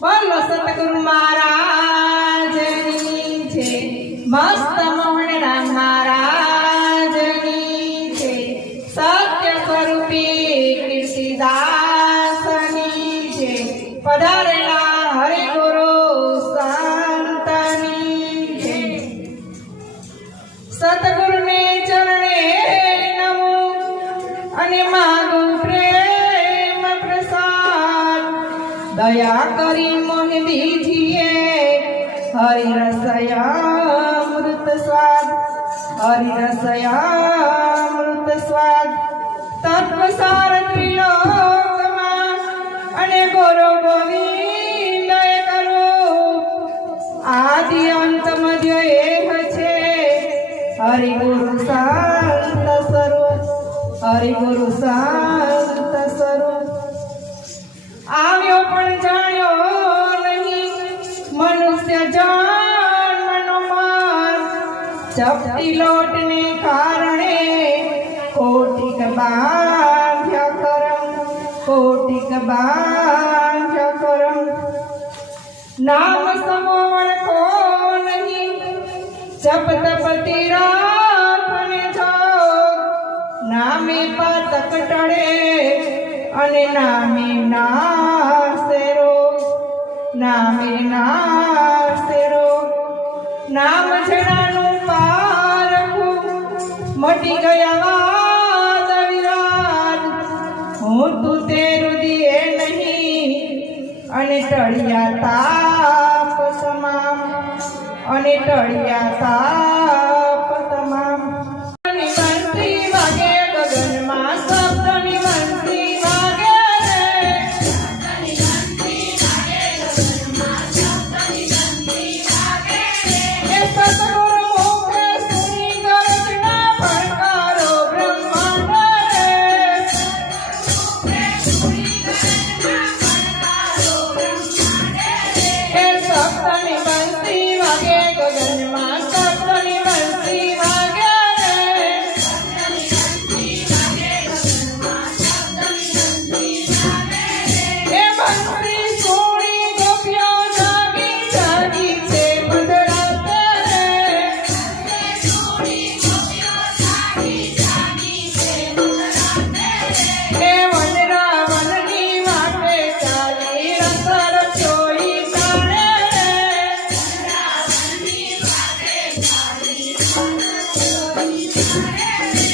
બોલો સતગુરુ મહારાજની છે મસ્ત મોહનરામ મહારાજની છે સત્ય સ્વરૂપી કીર્તિદાસની છે પધારેલા હરિ ગુરુ સંતની છે સતગુરુને ચરણે નમો અને માગો દયા કરી મન દીજીએ હરિ રસયામૃત સ્વાદ. હરિ રસયામૃત સ્વાદ. તત્વ સાર ત્રિલોકમાં અને ગોરો ગોવિંદ કરો આદિ અંત મધ્ય એહ છે. હરિ ગુરુ શાંત સ્વરૂપ. હરિ ગુરુ શાંત ચપટી લોટને કારણે કોટિક બાંધ્ય કરમ, કોટિક બાંધ્ય કરમ. નામ સમોણ કો નહીં જપતપતિ રાખને જો નામે પાતક ટળે અને નામે નાસે રો નામે નાસે રો નામ પારખું મટી ગયા વાદ હું તું તે રુદિએ નહીં. અને ટળિયા તાપ તમામ અને ટળિયા તાપ Yeah.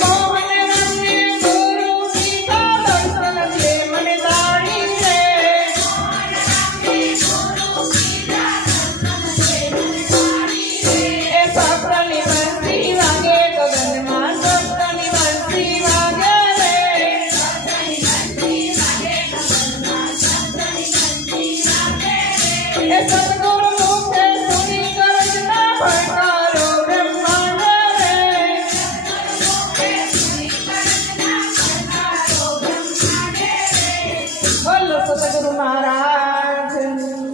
Oh.